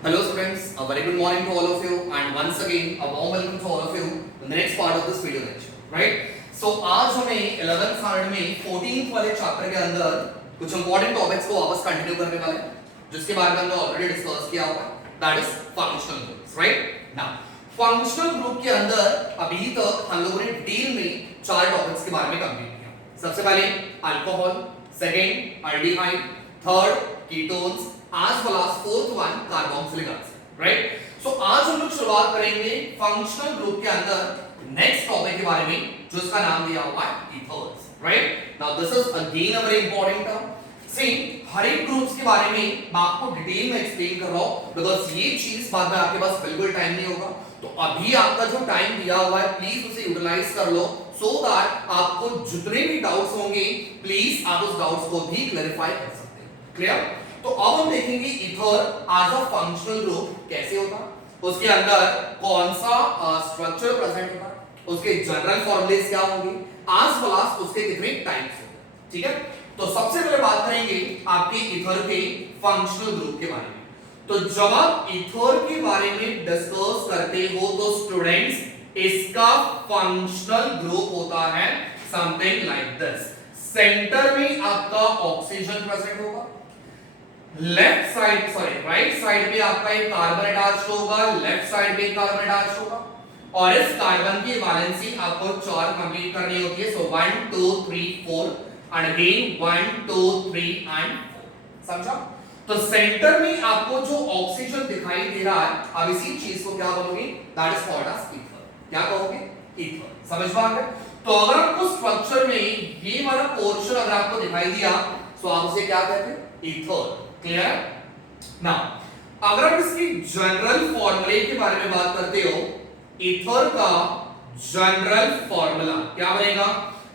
Hello students, a very good morning to all of you and once again a warm welcome to all of you in the next part of this video lecture, right? So आज हमें 11th standard में 14th वाले chapter के अंदर कुछ important topics को वापस continue करने वाले हैं जिसके बारे में हमने ऑलरेडी डिस्कस किया हुआ है, that is functional groups, right? Now functional group के अंदर अभी तक हम लोगों ने डिटेल में चार टॉपिक्स के बारे में कंप्लीट किया। सबसे पहले alcohol, second aldehyde, third ketones, as well as fourth one carboxylic acid, right? So आज हम लोग शुरुआत करेंगे फंक्शनल ग्रुप के अंदर नेक्स्ट टॉपिक के बारे में जो इसका नाम दिया हुआ है ethers, right? Now this is again a very important term. See हर एक ग्रुप्स के बारे में मैं आपको डिटेल में एक्सप्लेन कर रहा हूं बिकॉज़ ये चीज बाद में आपके पास बिल्कुल टाइम नहीं होगा, तो अभी आपका जो टाइम दिया हुआ है प्लीज उसे यूटिलाइज कर लो सो दैट आपको जितने भी डाउट्स होंगे प्लीज आप उस डाउट्स को भी क्लैरिफाई कर सकते हैं। क्लियर? तो अब हम देखेंगे ether as a functional group कैसे होता, उसके अंदर कौन सा स्ट्रक्चर प्रेजेंट होता, उसके जनरल फॉर्मूलेस क्या होंगे, एज वेल एज उसके कितने टाइप्स होते। ठीक है, तो सबसे पहले बात करेंगे आपके ईथर के फंक्शनल ग्रुप के बारे में। तो जब आप ईथर के बारे में डिस्कस करते हो तो स्टूडेंट्स इसका फंक्शनल ग्रुप होता है समथिंग लाइक दिस। सेंटर में आपका ऑक्सीजन प्रेजेंट होगा, left side sorry right side पे आपका एक कार्बन अटैच्ड होगा, लेफ्ट साइड पे एक कार्बन अटैच्ड होगा और इस कार्बन की वैलेंसी आपको 4 कंप्लीट करनी होती है। सो 1 2 3 4 एंड अगेन 1 2 3 एंड 4। समझा? तो सेंटर में आपको जो ऑक्सीजन दिखाई दे रहा है, अब इसी चीज को क्या बोलोगे, that is called as ether. क्या कहोगे? ईथर। समझ में आ गया? तो अगर आपको स्ट्रक्चर में ये वाला पोर्शन अगर आपको दिखाई दिया तो आप उसे क्या कहते हैं? ईथर। क्लियर? नाउ अगर आप इसकी जनरल फॉर्मूले के बारे में बात करते हो, ईथर का जनरल फॉर्मूला क्या बनेगा?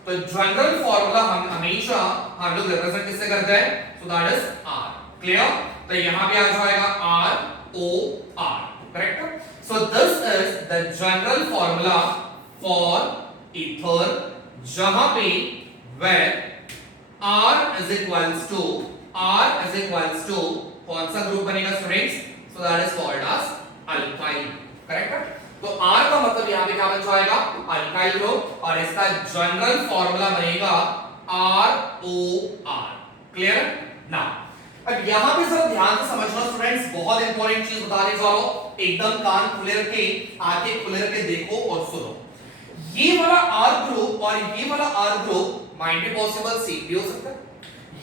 तो जनरल फॉर्मूला हम हमेशा हम लोग रिप्रेजेंट किससे करते हैं? So that is R। Clear? तो यहां पे आ जाएगा ROR। Correct? So this is the general formula for ether, जहां पे where R is equals to कौन सा ग्रुप बनेगा students? So that is called as alkyl. Correct? तो R का मतलब यहां पे क्या बन जाएगा? अल्काइल ग्रुप और इसका जनरल फॉर्मूला बनेगा ROR। क्लियर? नाउ अब यहां पे जरा ध्यान से समझना स्टूडेंट्स, बहुत इंपॉर्टेंट चीज बताने जा रहा हूं, एकदम कान खुले रखे, आंखें खुले रखे देखो और सुनो। ये वाला R ग्रुप और ये वाला R group might be possible same भी हो सकता है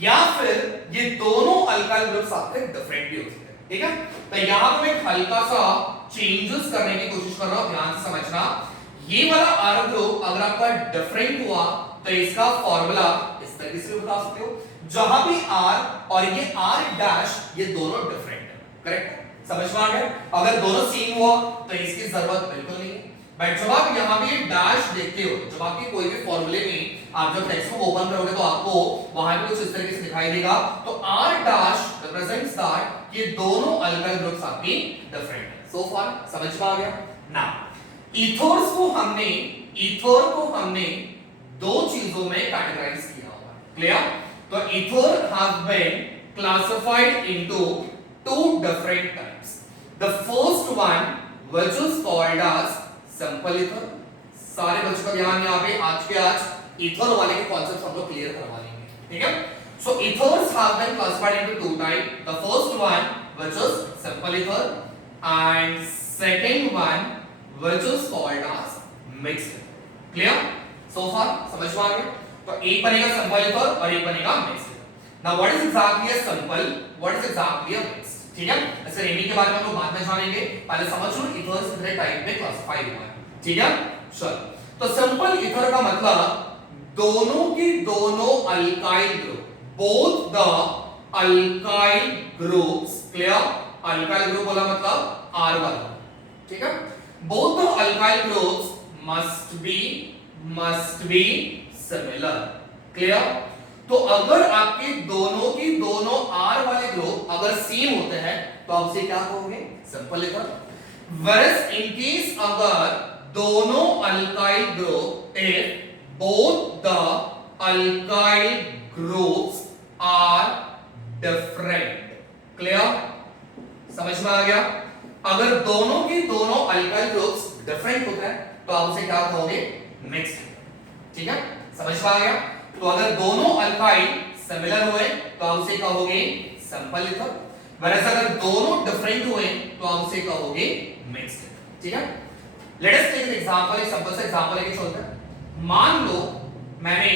या फिर ये दोनों अल्काइल ग्रुप्स आपके डिफरेंट भी हो सकते हैं। ठीक है? तो यहां पे मैं हल्का सा चेंजेस करने की कोशिश कर रहा हूं, ध्यान से समझना। ये वाला R ग्रुप अगर आपका डिफरेंट हुआ तो इसका फॉर्मूला इस तरीके से बता सकते हो, जहां भी R और ये R डैश ये दोनों डिफरेंट है। करेक्ट? समझ में आ गया? अगर दोनों सेम हुआ तो इसकी जरूरत बिल्कुल नहीं है। बट जब आप यहां पे डैश देखते हो, जब आपके कोई भी फॉर्मूले में आप जब टेक्स्ट बुक ओपन करोगे तो आपको वहां पे कुछ इस तरीके से दिखाई देगा, तो R डैश रिप्रेजेंट्स दैट ये दोनों अल्काइल ग्रुप्स आपके डिफरेंट है। सो फार समझ में आ गया? नाउ ईथर्स को हमने दो चीजों में कैटेगराइज किया हुआ है। क्लियर? तो ether have been classified into two different types. The first one which is called as simple ether. सारे बच्चों का ध्यान यहाँ पे आज के आज ईथर वाले के कॉन्सेप्ट्स हम लोग क्लियर करवा लेंगे। ठीक है? So ethers have been classified into two types. The first one which is simple ether and second one which is called as mixed ether. Clear? So far समझ में आ गया? तो एक बनेगा simple ether और एक बनेगा mixed ether. Now what is exactly a simple? What is exactly a mixed? ठीक है? ऐसे रेमी के बारे में हम लोग बाद में जानेंगे, पहले समझ लो ईथर्स कितने टाइप में क्लासिफाई हुआ है। ठीक है? चलो, तो सिंपल ईथर का मतलब दोनों की दोनों alkyl group, both the alkyl groups. Clear? Alkyl group बोला मतलब R वाला। ठीक है? Both the alkyl groups must be similar. Clear? तो अगर आपके दोनों की दोनों R वाले ग्रुप अगर सेम होते हैं तो आप उसे क्या कहोगे? Simple ether. whereas in case अगर दोनों alkyl group, if both the alkyl groups are different. Clear? समझ में आ गया? अगर दोनों की दोनों अल्काइल ग्रुप्स डिफरेंट होते हैं तो आप उसे क्या कहोगे? मिक्स्ड। ठीक है, समझ में आ गया? तो अगर दोनों अल्काइल सिमिलर हुए तो आप उसे कहोगे सिंपल ईथर, वरस अगर दोनों डिफरेंट हुए तो आप उसे कहोगे मिक्स्ड। ठीक है, let us take an example, एक सिंपल सा एग्जांपल लेके चलते हैं। मान लो मैंने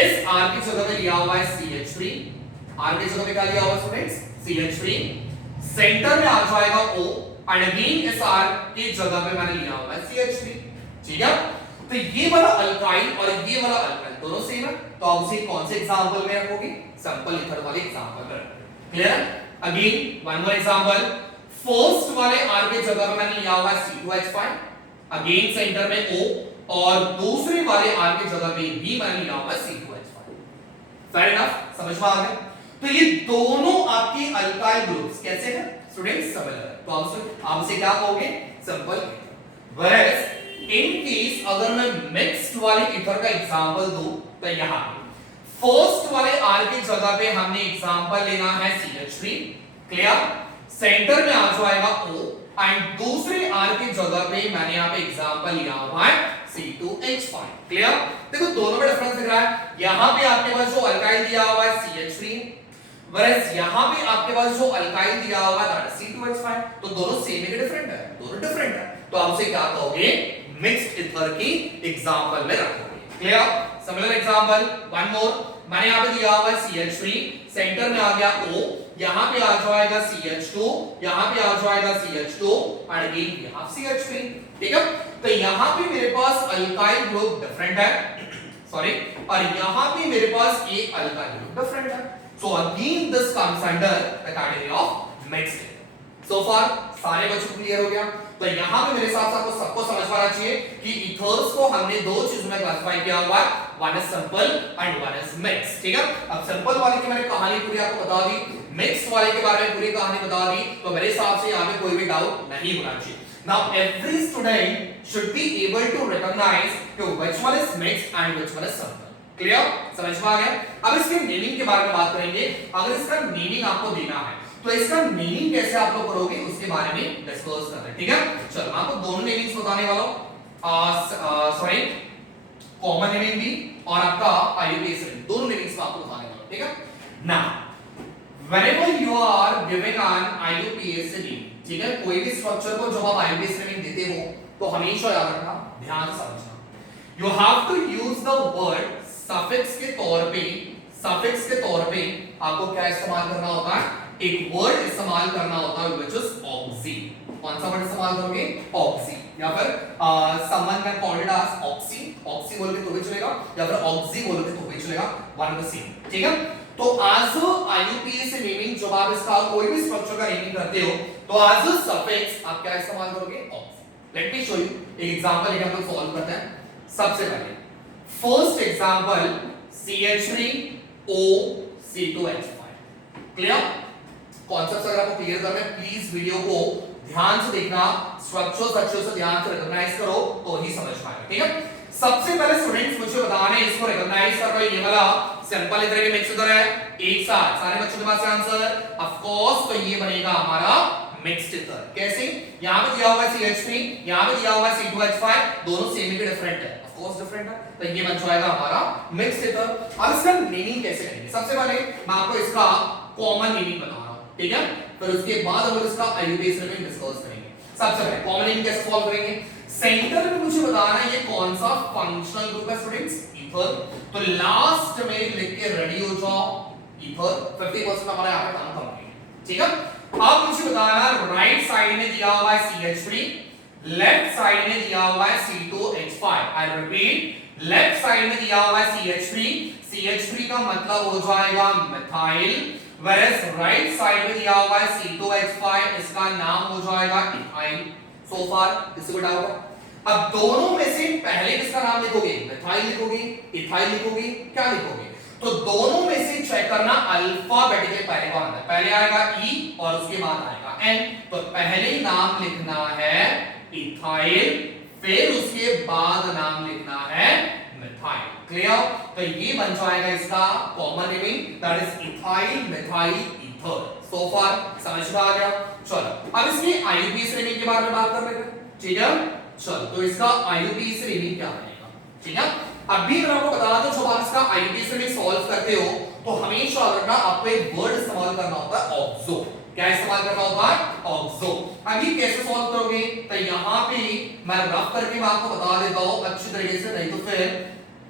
इस R की जगह पे लिया हुआ है CH3, R की जगह पे क्या लिया हुआ है स्टूडेंट्स? CH3, सेंटर में आ जाएगा O, एंड अगेन इस R की जगह पे मैंने लिया हुआ है CH3। ठीक है, तो ये वाला अल्काइल और ये वाला अल्काइल दोनों सेम है, तो आप उसे कौन से एग्जांपल में रखोगे? सिंपल ईथर वाले एग्जांपल में रखोगे। Clear? Again one more example, first वाले R के जगह पे मैंने लिया हुआ है C2H5, अगेन सेंटर में O, और दूसरे वाले R के जगह पे भी मैंने लिया हुआ है C2H5। फेयर इनफ, समझ में आ गया? तो ये दोनों आपके अल्काइल ग्रुप्स कैसे हैं स्टूडेंट्स? सिमिलर है, तो आप इसे क्या कहोगे? Simple ether. Whereas in case अगर मैं मिक्स्ड वाले ईथर का एग्जांपल दूं तो यहां फर्स्ट वाले R की जगह पे हमने एग्जांपल लेना है CH3, क्लियर? सेंटर में आ जाएगा O, एंड दूसरे R की जगह पे मैंने यहां पे एग्जांपल लिया हुआ है C2H5, क्लियर? देखो दोनों में डिफरेंस दिख रहा है, यहां पे आपके पास जो अल्काइल दिया हुआ है CH3, व्हेयरएज यहां पे आपके पास जो अल्काइल दिया हुआ है दैट इज C2H5, तो दोनों सेम है कि डिफरेंट है? दोनों डिफरेंट है, तो आप उसे क्या कहोगे? मिक्स्ड ईथर की एग्जांपल में रखोगे। Clear? Similar example one more, मैंने यहां पे दिया हुआ है CH3, सेंटर में आ गया O, यहां पे आ जाएगा CH2, यहां पे आ जाएगा CH2, एंड अगेन यहां CH3। ठीक है, तो यहां पे मेरे पास अल्काइल ग्रुप डिफरेंट है, सॉरी, और यहां पे मेरे पास एक अल्काइल ग्रुप डिफरेंट है, so again this comes under the category of mixed. So far सारे बच्चों को क्लियर हो गया? तो यहां पे मेरे साथ आपको सबको समझ में आना चाहिए कि ईथर्स को हमने दो चीजों में क्लासिफाई किया हुआ है, one is simple and one is mix. ठीक है, अब सिंपल वाले की मैंने कहानी पूरी आपको बता दी, मिक्स वाले के बारे में पूरी कहानी बता दी, तो मेरे हिसाब से यहां पे कोई भी डाउट नहीं होना चाहिए। Now every student should be able to recognise कि which one is mixed and which one is simple. Clear? समझ में आ गया? अब इसके मीनिंग के बारे में बात करेंगे। अगर इसका मीनिंग आपको देना है तो इसका मीनिंग कैसे आप लोग करोगे उसके बारे में डिस्कस कर रहे हैं। ठीक है, चलो आपको दोनों मीनिंग्स बताने वाला हूं, सॉरी कॉमन मीनिंग भी और आपका आईयूपीएस मीनिंग, दोनों मीनिंग्स में आपको बताने वाला हूं। ठीक है, now whenever you are giving an IUPAC meaning, ठीक है, कोई भी स्ट्रक्चर को जब आप आईयूपीएस मीनिंग देते हो तो हमेशा याद रखना, ध्यान से समझना, you have to use the word suffix के तौर पे, सफिक्स के तौर पे आपको क्या इस्तेमाल करना होता है? एक वर्ड इस्तेमाल करना होता है व्हिच इज ऑक्सी। कौन सा वर्ड इस्तेमाल करोगे? ऑक्सी, या फिर someone can call it as oxy, oxy बोलोगे तो भी चलेगा, या फिर ऑक्सी बोलोगे तो भी चलेगा, वन द सेम। ठीक है, तो एज आईयूपीएस नेमिंग जब आप इसका कोई भी स्ट्रक्चर का नेमिंग करते हो तो एज अ सफिक्स आप क्या इस्तेमाल करोगे? Oxy. Let me show you, एक एग्जांपल लेके हम लोग सॉल्व करते हैं। सबसे पहले first example CH3O C2H5, clear? Concepts अगर आपको क्लियर करना है प्लीज वीडियो को ध्यान से देखना, स्ट्रक्चर्स अच्छे से ध्यान से रिकॉग्नाइज करो तो ही समझ पाएगा। ठीक है, सबसे पहले स्टूडेंट्स मुझे बताना है, इसको रिकॉग्नाइज कर लो, ये वाला सिंपल इधर के मिक्स इधर है, एक साथ सारे बच्चों के पास आंसर ऑफ कोर्स, तो ये बनेगा हमारा मिक्स्ड ईथर। कैसे? यहां पे दिया हुआ है CH3, यहां पे दिया हुआ है C2H5, दोनों सेम ही डिफरेंट है, ऑफ कोर्स डिफरेंट है, तो ये बन जाएगा हमारा मिक्स्ड ईथर। अब इसका मीनिंग कैसे करेंगे? सबसे पहले मैं आपको इसका कॉमन मीनिंग बता रहा हूं, ठीक है, फिर उसके बाद हम लोग इसका आईयूपीएस में डिस्कस करेंगे। सबसे पहले कॉमन मीनिंग कैसे सॉल्व करेंगे? सेंटर में मुझे बताना है ये कौन सा फंक्शनल ग्रुप है स्टूडेंट्स? ईथर। तो लास्ट में लिख के रेडी हो जाओ, ईथर 50% हमारा यहां पे काम कंप्लीट। ठीक है, अब मुझे बताना राइट साइड में दिया हुआ है CH3, लेफ्ट साइड में दिया हुआ है C2H5। I repeat, left side में दिया हुआ है CH3, CH3 का मतलब हो जाएगा मिथाइल, whereas राइट साइड में दिया हुआ है C2H5, इसका नाम हो जाएगा इथाइल। सो फार किसी को डाउट है? अब दोनों में से पहले किसका नाम लिखोगे? मिथाइल लिखोगे, इथाइल लिखोगे, क्या लिखोगे? तो दोनों में से चेक करना अल्फाबेटिकली पहले कौन आता है? पहले आएगा E और उसके बाद आएगा N, तो पहले नाम लिखना है इथाइल, फिर उसके बाद नाम लिखना है मिथाइल। क्लियर? तो ये बन जाएगा इसका common naming, that is ethyl methyl ether. So far समझ में आ गया। चलो अब इसकी आईयूपीएसी रेमिंग के बारे में बात कर लेते हैं, ठीक है। चलो तो इसका आईयूपीएसी रेमिंग क्या बनेगा, ठीक है। अब भी मैं आपको बता दूं, जब आप इसका आईयूपीएसी रेमिंग सॉल्व करते हो तो हमेशा रखना आपको एक वर्ड इस्तेमाल करना होता है, ऑब्जो। क्या इस्तेमाल करना होता है, ऑब्जो। अभी कैसे सॉल्व करोगे, तो यहां पे मैं रफ करके मैं आपको बता देता हूं अच्छी तरीके से, नहीं तो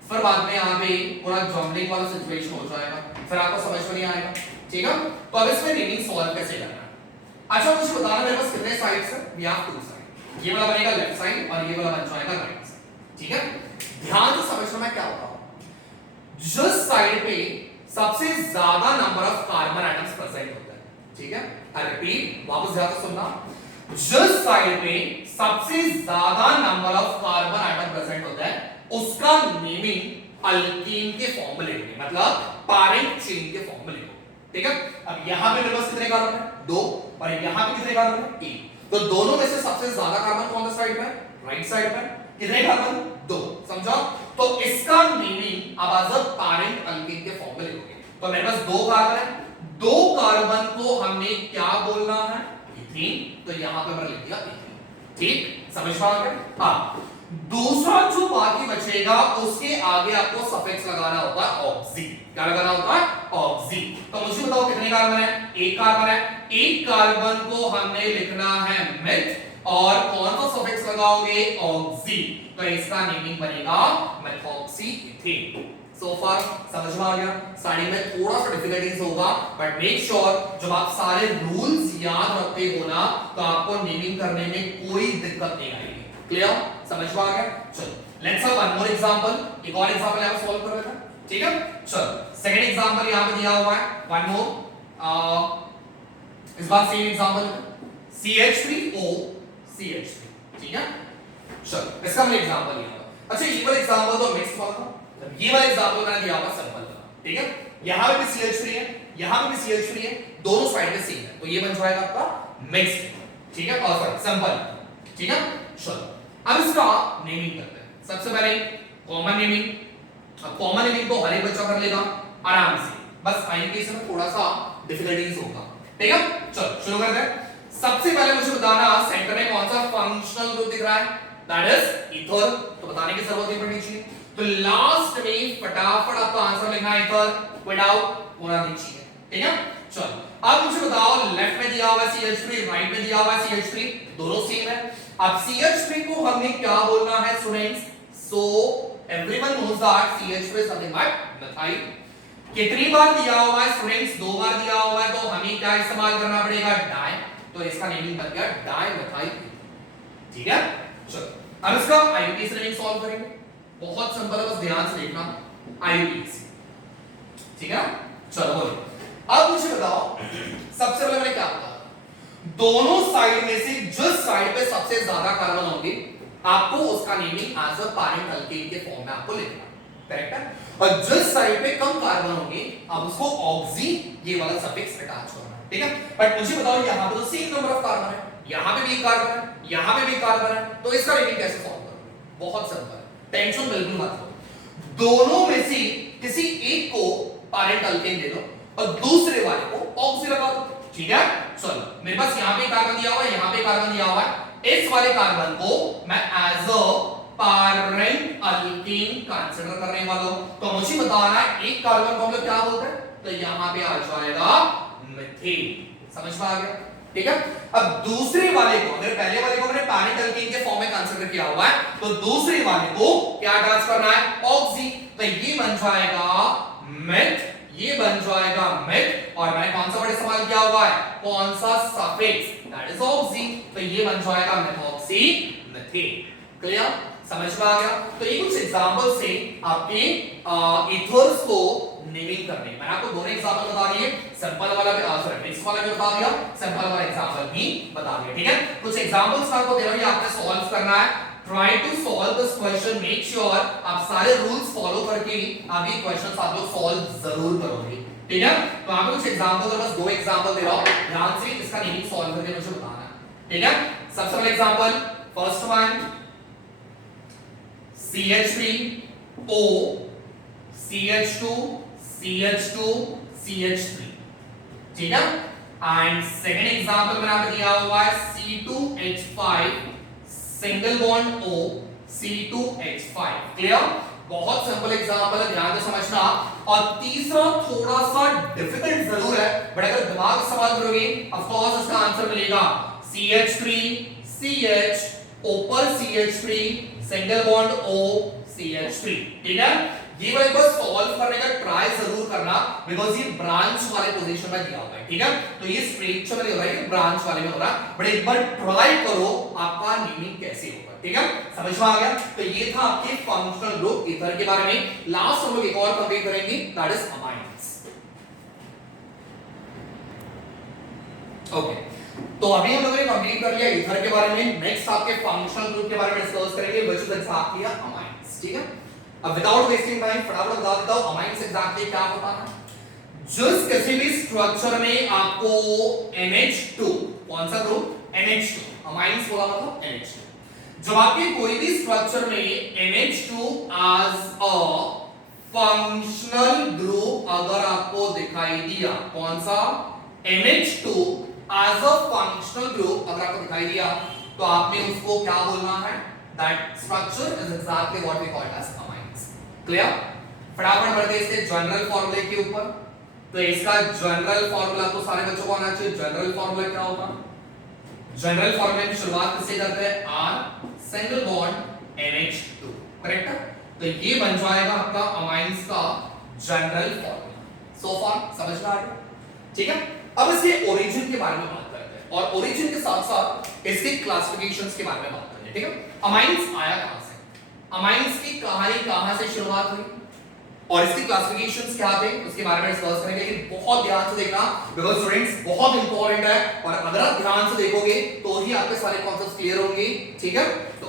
फिर बाद में यहाँ पे पूरा जॉम्बलिंग वाला सिचुएशन हो जाएगा, फिर आपको समझ में नहीं आएगा, ठीक है। तो अब इसमें रेमिंग सॉल्व कैसे करना है। अच्छा मुझे बताना मेरे पास कितने साइड्स हैं, वी हैव टू साइड, ये वाला बनेगा लेफ्ट साइड और ये वाला बन जाएगा राइट साइड, ठीक है। ध्यान से समझना मैं क्या बता रहा हूं। जिस साइड पे सबसे ज्यादा number of carbon atoms present होते हैं, ठीक है, आई रिपीट, वापस ध्यान से सुनना, जिस साइड पे सबसे ज्यादा number of carbon atom present होता है उसका नेमिंग अल्कीन के फॉर्म में लिखोगे, मतलब पैरेंट चेन के फॉर्म में लिखोगे, ठीक है। अब यहां पे मेरे पास कितने कार्बन है, 2, और यहां पे कितने कार्बन है, 1। तो दोनों में से सबसे ज्यादा कार्बन कौन सा साइड पे, राइट साइड पे, कितने कार्बन, 2, समझा। तो इसका नेमिंग अब एज अ पैरेंट अल्कीन के फॉर्म में लिखोगे। तो मेरे पास 2 कार्बन है, 2 कार्बन को हमने क्या बोलना है, इथीन। तो यहां पे मैंने लिख दिया इथीन, ठीक, समझ में आ गया। हां, दूसरा जो बाकी बचेगा उसके आगे आपको सफिक्स लगाना होगा ऑक्सी। क्या लगाना होगा, ऑक्सी। तो मुझे बताओ कितने कार्बन है, 1 कार्बन है, 1 कार्बन को हमने लिखना है मेथ, और कौन सा सफिक्स लगाओगे, ऑक्सी। तो इसका नेमिंग बनेगा मेथॉक्सी इथेन। सो फार समझ में आ गया। स्टार्टिंग में थोड़ा सा डिफिकल्टीज होगा, बट मेक श्योर जब आप सारे रूल्स याद रखते हो ना तो आपको नेमिंग करने में कोई दिक्कत नहीं आएगी। क्लियर, समझ में आ गया। चलो let's have one more example, एक और एग्जांपल यहां सॉल्व कर लेते हैं, ठीक है। चलो सेकंड एग्जांपल यहां पे दिया हुआ है, वन मोर, इस बार सेम एग्जांपल CH3O CH3, ठीक है। चलो इसका मैं एग्जांपल लिया। अच्छा ये वाला एग्जांपल तो मिक्स वाला था, ये वाला एग्जांपल मैंने दिया हुआ सिंपल था, ठीक है। यहां पे भी CH3 है, यहां पे भी CH3 है, दोनों साइड में सेम है, तो ये बन जाएगा आपका मिक्स्ड, ठीक है, और सॉरी सिंपल, ठीक है। चलो अब इसका नेमिंग करते हैं। सबसे पहले कॉमन नेमिंग। अब कॉमन नेमिंग तो हर एक बच्चा कर लेगा आराम से, बस आईयूपीएसी में थोड़ा सा डिफिकल्टीज होगा, ठीक है। चलो शुरू करते हैं। सबसे पहले मुझे बताना सेंटर में कौन सा फंक्शनल ग्रुप दिख रहा है, दैट इज ईथर। तो बताने की जरूरत नहीं पड़नी चाहिए, तो लास्ट में फटाफट आपका आंसर लिखना है ईथर, विदाउट होना नहीं चाहिए, ठीक है। चलो अब मुझे बताओ लेफ्ट में दिया हुआ है CH3, राइट में दिया हुआ है CH3, दोनों सेम है। अब CH3 को हमने क्या बोलना है students, so everyone knows that CH3 is nothing but methyl. कितनी बार दिया हुआ है स्टूडेंट्स, 2 बार दिया हुआ है, तो हमें क्या इस्तेमाल करना पड़ेगा, डाई। तो इसका नेमिंग बन गया डाइमिथाइल, ठीक है। चलो अब इसका आईयूपीएसी रेमिंग सॉल्व करेंगे, बहुत सिंपल है, बस ध्यान से देखना आईयूपीएसी, ठीक है। चलो बोलो अब मुझे बताओ सबसे पहले मैंने क्या बताया, दोनों साइड में से जिस साइड पे सबसे ज्यादा कार्बन होंगे आपको उसका naming as a parent alkane के फॉर्म में आपको लिखना, करेक्ट है। और जिस साइड पे कम कार्बन होंगे आप उसको ऑक्सी ये वाला सफिक्स अटैच करना, ठीक है। बट मुझे बताओ यहां पे तो सेम नंबर ऑफ कार्बन है, यहां पे भी एक कार्बन है, यहां पे भी एक कार्बन है, तो इसका नेमिंग कैसे सॉल्व करोगे, बहुत सिंपल है, टेंशन बिल्कुल मत लो। दोनों में से किसी एक को पैरेंट अल्केन ले लो और दूसरे वाले को ऑक्सी लगा दो, ठीक है। चलो मेरे पास यहां पे कार्बन दिया हुआ है, यहां पे कार्बन दिया हुआ है, इस वाले कार्बन को मैं as a parent alkane consider करने वाला हूं। तो मुझे बताना है एक कार्बन को हम लोग क्या बोलते हैं, तो यहां पे आ जाएगा मीथेन, समझ में आ गया, ठीक है। अब दूसरे वाले को, अगर पहले वाले को मैंने पैरेंट अल्केन के फॉर्म में कंसीडर किया हुआ है, तो दूसरे वाले को क्या अटैच करना है, ऑक्सी। तो ये बन जाएगा मेथ, ये बन जाएगा मेथ, और मैंने कौन सा वर्ड इस्तेमाल किया हुआ है, कौन सा सफिक्स, दैट इज ऑक्सी। तो ये बन जाएगा मेथॉक्सी मीथेन। क्लियर, समझ में आ गया। तो ये कुछ एग्जांपल से आपके ईथर्स को नेमिंग करने, मैंने आपको दोनों एग्जांपल बता दिए, सिंपल वाला भी सॉरी मिक्स वाला भी बता दिया, सिंपल वाला एग्जांपल भी बता दिया, ठीक है। कुछ एग्जांपल्स आपको दे रहा हूं, ये आपने सॉल्व करना है। Try to solve this question, make sure आप सारे रूल्स फॉलो करके आप ये क्वेश्चंस आप लोग सॉल्व जरूर करोगे, ठीक है। तो आपको कुछ एग्जांपल, बस 2 एग्जांपल दे रहा हूं, ध्यान से इसका नेमिंग सॉल्व करके मुझे बताना है, ठीक है। सबसे पहला example, first one CH3O CH2 CH2 CH3, ठीक है। एंड सेकंड एग्जांपल मैंने आपको दिया हुआ है C2H5 single bond O C2H5। Clear? बहुत सिंपल एग्जांपल है, ध्यान से समझना। और तीसरा थोड़ा सा डिफिकल्ट जरूर है, बट अगर दिमाग से सवाल करोगे ऑफ कोर्स इसका आंसर मिलेगा CH3 CH ऊपर CH3 single bond O CH3। ठीक है, ये वाला एक बार सॉल्व करने का ट्राई जरूर करना, बिकॉज़ ये ब्रांच वाले पोजीशन में दिया हुआ है। ठीक है, तो ये स्ट्रेट में नहीं हो रहा है, ये ब्रांच वाले में हो रहा है, बट एक बार ट्राई करो आपका नेमिंग कैसे होगा। ठीक है, समझ में आ गया? तो ये था आपके फंक्शनल ग्रुप ईथर के बारे में। लास्ट हम लोग एक और कंप्लीट करेंगे, दैट इज अमाइन्स। ओके, तो अभी हम लोगों ने कंप्लीट कर लिया ईथर के बारे में। नेक्स्ट आपके फंक्शनल ग्रुप के बारे में डिस्कस करेंगे, व्हिच इज एग्जैक्टली अमाइन्स। ठीक है, अब विदाउट वेस्टिंग टाइम फटाफट बता देता हूं अमाइन्स एग्जैक्टली क्या होता है। जिस किसी भी स्ट्रक्चर में आपको NH2, कौन सा ग्रुप? NH2, अमाइन्स बोला मतलब NH2। जब आपके कोई भी स्ट्रक्चर में NH2 as a functional group अगर आपको दिखाई दिया, कौन सा? NH2 as a functional group अगर आपको दिखाई दिया, तो आपने उसको क्या बोलना है? That structure is exactly what we call as amines. Clear? फटाफट बढ़ते हैं इसके जनरल फॉर्मूले के ऊपर। तो इसका जनरल फॉर्मूला तो सारे बच्चों को आना चाहिए। जनरल फॉर्मूला क्या होगा? जनरल फॉर्मूले की शुरुआत किससे करते हैं? R single bond NH2। Correct? तो ये बन जाएगा आपका अमाइन्स का जनरल फॉर्मूला। सो फार समझ में आ गया? ठीक है, अब इसके ओरिजिन के बारे में बात करते हैं, और ओरिजिन के साथ साथ इसके क्लासिफिकेशंस के बारे में बात करते हैं। ठीक है, अमाइन्स आया कहां से? अमाइन्स की कहानी कहां से शुरुआत हुई और इसकी क्लासिफिकेशंस क्या थे उसके बारे में डिस्कस करेंगे। लेकिन बहुत ध्यान से देखना, बिकॉज़ स्टूडेंट्स बहुत इंपॉर्टेंट है, और अगर आप ध्यान से देखोगे तो ही आपके सारे कॉन्सेप्ट्स क्लियर होंगे। ठीक है, तो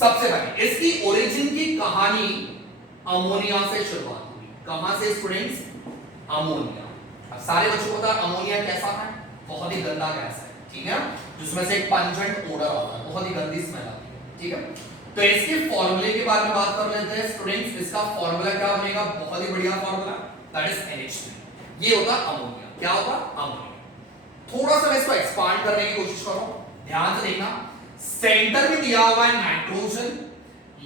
सबसे पहले इसकी ओरिजिन की कहानी अमोनिया से शुरुआत हुई। कहां से स्टूडेंट्स? अमोनिया। अब सारे बच्चों को पता है अमोनिया कैसा है? बहुत ही गंदा गैस है। ठीक है, जिसमें से एक पंजेंट ओडर आता है, बहुत ही गंदी स्मेल आती है। ठीक है, तो इसके फॉर्मूले के बारे में बात कर लेते हैं स्टूडेंट्स। इसका फॉर्मूला क्या बनेगा? बहुत ही बढ़िया फॉर्मूला, दैट इज NH3। ये होता अमोनिया। क्या होता? अमोनिया। थोड़ा सा मैं इसको एक्सपांड करने की कोशिश करो, ध्यान से देखना। सेंटर में दिया हुआ है नाइट्रोजन,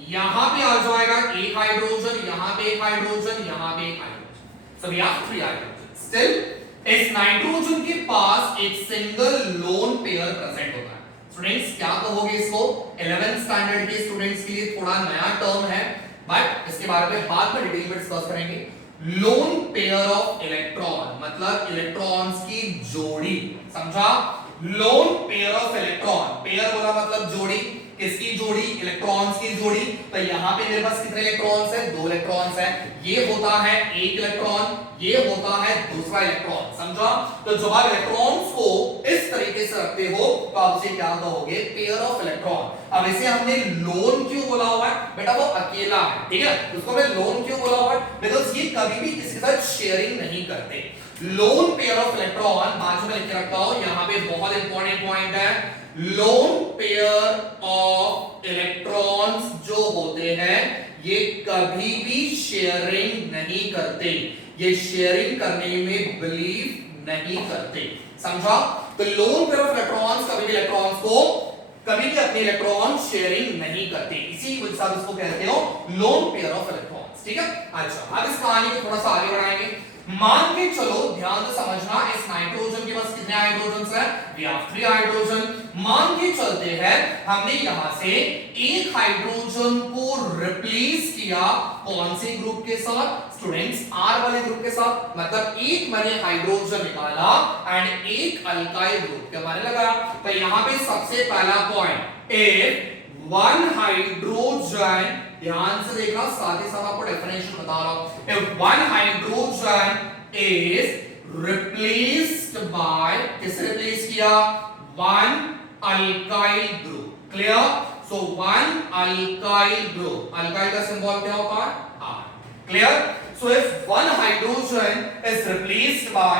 यहां पे आ जाएगा एक हाइड्रोजन, यहां पे एक हाइड्रोजन, यहां पे एक hydrogen. So we have 3 hydrogen. Still इस नाइट्रोजन के पास एक सिंगल लोन पेयर प्रेजेंट होता है। स्टूडेंट्स क्या कहोगे इसको? 11th स्टैंडर्ड के स्टूडेंट्स के लिए थोड़ा नया टर्म है, बट इसके बारे में बाद में डिटेल में डिस्कस करेंगे। लोन पेयर ऑफ इलेक्ट्रॉन मतलब इलेक्ट्रॉन्स की जोड़ी, समझा? Lone pair of electron, pair बोला मतलब जोड़ी। किसकी जोड़ी? इलेक्ट्रॉन्स की जोड़ी। तो यहां पे मेरे पास कितने इलेक्ट्रॉन्स है? 2 इलेक्ट्रॉन्स है। ये होता है एक इलेक्ट्रॉन, ये होता है दूसरा इलेक्ट्रॉन, समझा? तो जब आप इलेक्ट्रॉन्स को इस तरीके से रखते हो तो आप उसे क्या कहोगे? Pair of electron. अब इसे हमने लोन क्यों बोला हुआ है? बेटा वो अकेला है, ठीक है, उसको मैं लोन क्यों बोला हुआ है? बिकॉज़ ये कभी भी किसी के साथ शेयरिंग नहीं करते। लोन पेयर ऑफ इलेक्ट्रॉन बाजू में लिख के रखता हूं, यहां पे बहुत इंपॉर्टेंट पॉइंट है। लोन पेयर ऑफ इलेक्ट्रॉन्स जो होते हैं ये कभी भी शेयरिंग नहीं करते, ये शेयरिंग करने में बिलीव नहीं करते, समझा? तो लोन पेयर ऑफ इलेक्ट्रॉन्स कभी भी इलेक्ट्रॉन्स को कभी भी अपने इलेक्ट्रॉन शेयरिंग नहीं करते, इसी वजह से इसको कहते हो लोन पेयर ऑफ इलेक्ट्रॉन्स। ठीक है, अच्छा अब इस कहानी को थोड़ा सा आगे बढ़ाएंगे। मान के चलो, ध्यान से समझना, इस नाइट्रोजन के पास कितने हाइड्रोजन्स हैं? We have 3 hydrogen. मान के चलते हैं हमने यहां से एक हाइड्रोजन को रिप्लेस किया, कौन से ग्रुप के साथ? स्टूडेंट्स R वाले ग्रुप के साथ। मतलब एक मैंने हाइड्रोजन निकाला एंड एक अल्काइल ग्रुप के बारे में लगाया। तो यहां पे सबसे पहला पॉइंट, इफ वन हाइड्रोजन, ध्यान से देखना, साथ ही साथ आपको डेफिनेशन बता रहा हूं। If one hydrogen is replaced by, किससे रिप्लेस किया? One alkyl group. Clear? So one alkyl group. Alkyl का सिंबल क्या होता है? R. Clear? So if one hydrogen is replaced by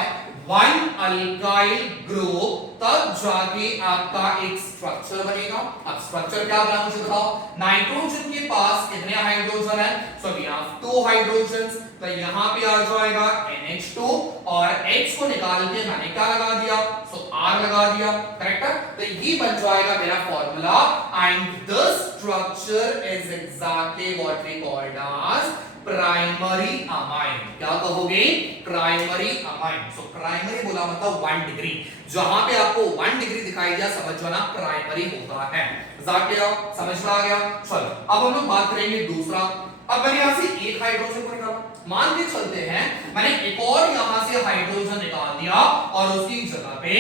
one alkyl group, तब जाके आपका एक स्ट्रक्चर बनेगा। अब स्ट्रक्चर क्या बना मुझे बताओ। नाइट्रोजन के पास कितने हाइड्रोजन है? सो वी हैव 2 हाइड्रोजन्स, तो यहां पे आ जाएगा NH2 और H को निकाल के मैंने क्या लगा दिया? सो R लगा दिया, करेक्ट है? तो ये बन जाएगा मेरा formula and the structure is exactly what we called as primary amine. क्या कहोगे? Primary amine. सो प्राइमरी बोला मतलब 1 डिग्री, जहां पे आपको 1 डिग्री दिखाई दिया समझ जाना प्राइमरी होता है। समझ में आ गया? चलो अब हम लोग बात करेंगे दूसरा। अब मैंने यहां से एक हाइड्रोजन को निकाला, मान के चलते हैं मैंने एक और यहां से हाइड्रोजन निकाल दिया और उसकी जगह पे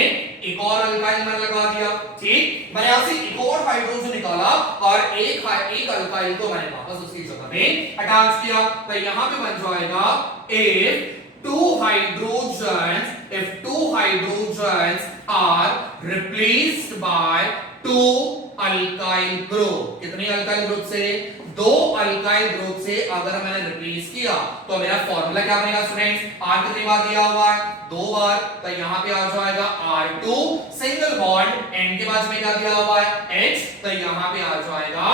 एक और अल्काइल मैंने लगा दिया। ठीक, मैंने यहां से एक और हाइड्रोजन निकाला और एक अल्काइल को मैंने वापस उसकी जगह पे अटैच किया, तो यहां पे बन जाएगा if two hydrogens are replaced by 2 alkyl group. कितने अल्काइल ग्रुप से? 2 अल्काइल ग्रुप से अगर मैंने रिप्लेस किया तो मेरा फॉर्मूला क्या बनेगा स्टूडेंट्स? R कितनी बार दिया हुआ है? 2 बार, तो यहां पे आ जाएगा R2 सिंगल बॉन्ड, N के बाद में क्या दिया हुआ है? H, तो यहां पे आ जाएगा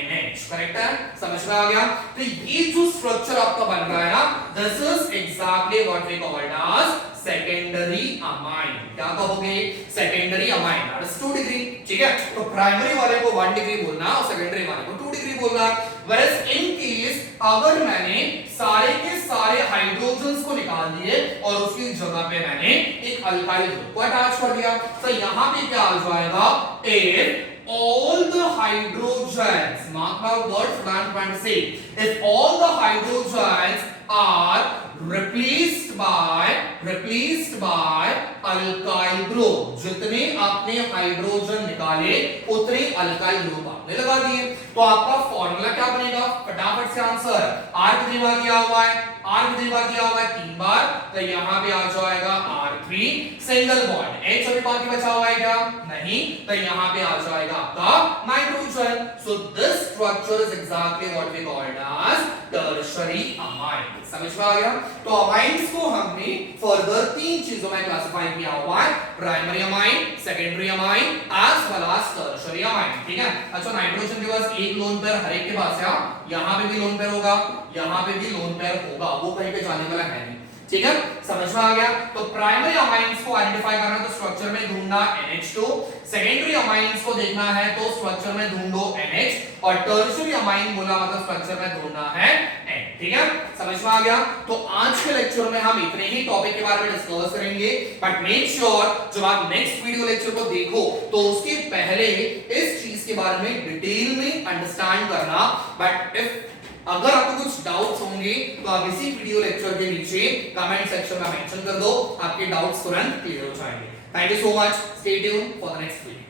NH, करेक्ट है? समझ में आ गया? तो ये जो स्ट्रक्चर आपका बन रहा है ना, this is exactly what we called as secondary amine. क्या कहोगे? Secondary amine, that is 2 degree. ठीक है, तो प्राइमरी वाले को 1 डिग्री बोलना और सेकेंडरी वाले को 2 डिग्री बोलना। whereas in case अगर मैंने सारे के सारे हाइड्रोजन्स को निकाल दिए और उसकी जगह पे मैंने एक अल्काइल ग्रुप को अटैच कर दिया, तो यहां पे क्या आ जाएगा? if all the hydrogens, mark my words what I'm trying to say, if all the hydrogens are replaced by alkyl group, जितने आपने हाइड्रोजन निकाले उतने अल्काइल ग्रुप आपने लगा दिए, तो आपका फॉर्मूला क्या बनेगा? फटाफट से आंसर। R कितनी बार दिया हुआ है? R कितनी बार दिया हुआ है? 3 बार, तो यहां पे आ जाएगा R3 सिंगल बॉन्ड। H अभी बाकी बचा हुआ है क्या? नहीं, तो यहां पे आ जाएगा आपका nitrogen. So this structure is exactly what we called as tertiary amine. समझ में आ गया? तो अमाइंस को हमने फर्दर 3 चीजों में क्लासिफाई किया हुआ है, primary amine, secondary amine as well as tertiary amine. ठीक है, अच्छा नाइट्रोजन के पास एक लोन पेयर हर एक के पास है, यहां पे भी लोन पेयर होगा, यहां पे भी लोन पेयर होगा, वो कहीं पे जाने वाला है नहीं। ठीक है, समझ में आ गया? तो प्राइमरी अमाइंस को आइडेंटिफाई करना तो स्ट्रक्चर में ढूंढना NH2, सेकेंडरी अमाइंस को देखना है तो स्ट्रक्चर में ढूंढो NH, और टर्शियरी अमाइन बोला मतलब स्ट्रक्चर में ढूंढना है N। ठीक है, समझ में आ गया? तो आज के लेक्चर में हम इतने ही टॉपिक के बारे में डिस्कस करेंगे, बट मेक श्योर जब आप नेक्स्ट वीडियो लेक्चर को देखो तो उसके पहले इस चीज के बारे में डिटेल में अंडरस्टैंड करना। बट इफ अगर आपको कुछ डाउट्स होंगे तो आप इसी वीडियो लेक्चर के नीचे कमेंट सेक्शन में मेंशन कर दो, आपके डाउट्स तुरंत क्लियर हो जाएंगे। Thank you so much, stay tune for the next video.